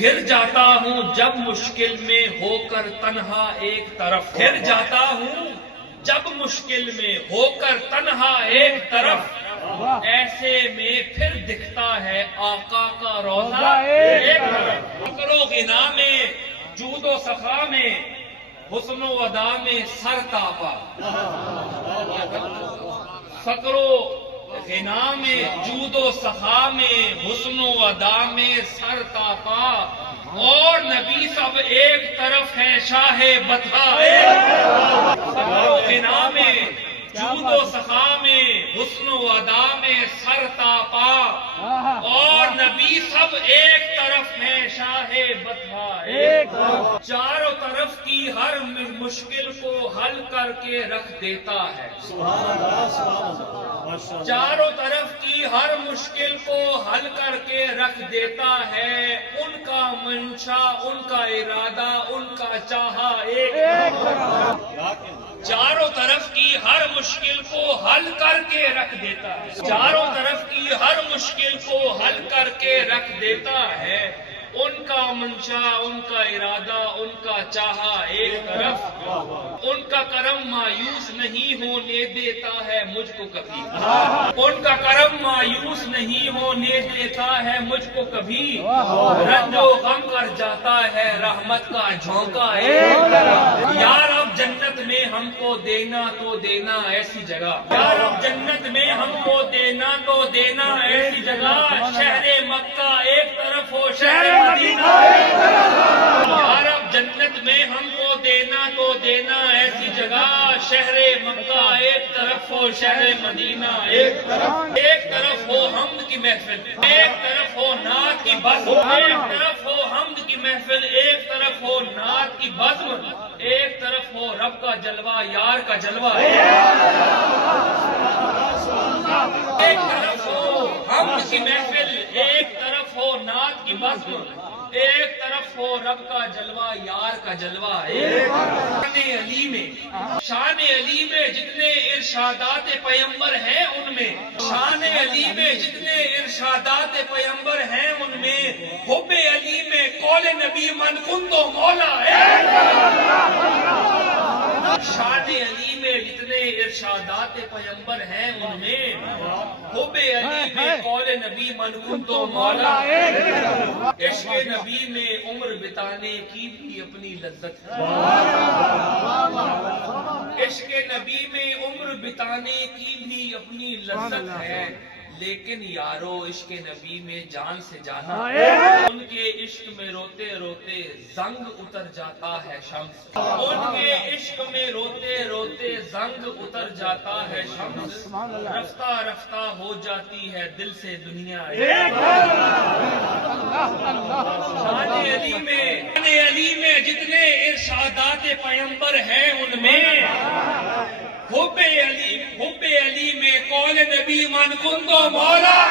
گر جاتا ہوں جب مشکل میں ہو کر تنہا ایک طرف، گر جاتا ہوں جب مشکل میں ہو کر تنہا ایک طرف، ایسے میں پھر دکھتا ہے آقا کا روضہ ایک طرف۔ فقر و غنا میں، جود و سخا میں، حسن و ادا میں سر تاپا، فقر و غنا میں، جود و سخا میں، حسن و ادا میں سر تاپا، اور نبی سب ایک طرف ہے شاہ بطحا ایک طرف۔ فقر و غنا میں، جود و سخا میں، حسن و ادا میں سر تاپا، اور نبی سب ایک طرف ہے شاہ بطحا ایک طرف۔ چاروں طرف کی ہر مشکل کو حل کر کے رکھ دیتا ہے، چاروں طرف کی ہر مشکل کو حل کر کے رکھ دیتا ہے، ان کا منشا، ان کا ارادہ، ان کا چاہا ایک طرف۔ چاروں طرف کی ہر مشکل کو حل کر کے رکھ دیتا ہے، چاروں طرف کی ہر مشکل کو حل کر کے رکھ دیتا ہے، ان کا منشا، ان کا ارادہ، ان کا چاہا ایک طرف۔ ان کا کرم مایوس نہیں ہونے دیتا ہے مجھ کو کبھی، ان کا کرم مایوس نہیں ہونے دیتا ہے مجھ کو کبھی، رنج و غم کر جاتا ہے رحمت کا جھونکا ایک طرف۔ یا رب جنت میں ہم کو دینا تو دینا ایسی جگہ، یا رب جنت میں ہم کو دینا تو دینا ایسی جگہ، شہر مکہ ایک طرف ہو شہر مدینہ ایک طرف۔ یا رب جنت میں ہم کو دینا تو دینا ایسی جگہ، شہر مکہ ایک طرف ہو شہر مدینہ ایک طرف۔ ایک طرف ہو حمد کی محفل، ایک طرف ہو نعت کی بزم، ایک طرف ہو حمد کی محفل، ایک طرف ہو نعت کی بزم، ایک طرف ہو رب کا جلوہ، یار کا جلوہ، ایک طرف ہو حمد کی محفل، ایک طرف ہو نعت کی بزم، ایک طرف ہو رب کا جلوہ، یار کا جلوہ ایک طرف۔ شان علی میں، شان علی میں جتنے ارشادات پیمبر ہیں ان میں، شان علی میں جتنے ارشادات پیمبر ہیں ان میں، حب علی میں قول نبی من کن تو مولا ایک طرف۔ شان علی میں جتنے ارشادات پیمبر ہیں ان میں، حب علی میں قول نبی من کن تو مولا ایک طرف۔ عشق نبی میں عمر بتانے کی بھی اپنی لذت ہے، عشق نبی میں عمر بتانے کی بھی اپنی لذت ہے، لیکن یارو عشق نبی میں جان سے جانا، ان کے عشق میں روتے روتے زنگ اتر جاتا ہے شمس، ان کے عشق میں روتے روتے زنگ اتر جاتا ہے شمس، رفتہ رفتہ ہو جاتی ہے دل سے دنیا ایک طرف۔ شان علی میں جتنے ارشادات پیمبر ہیں ان میں، حب علی میں قول نبی من کن تو مولا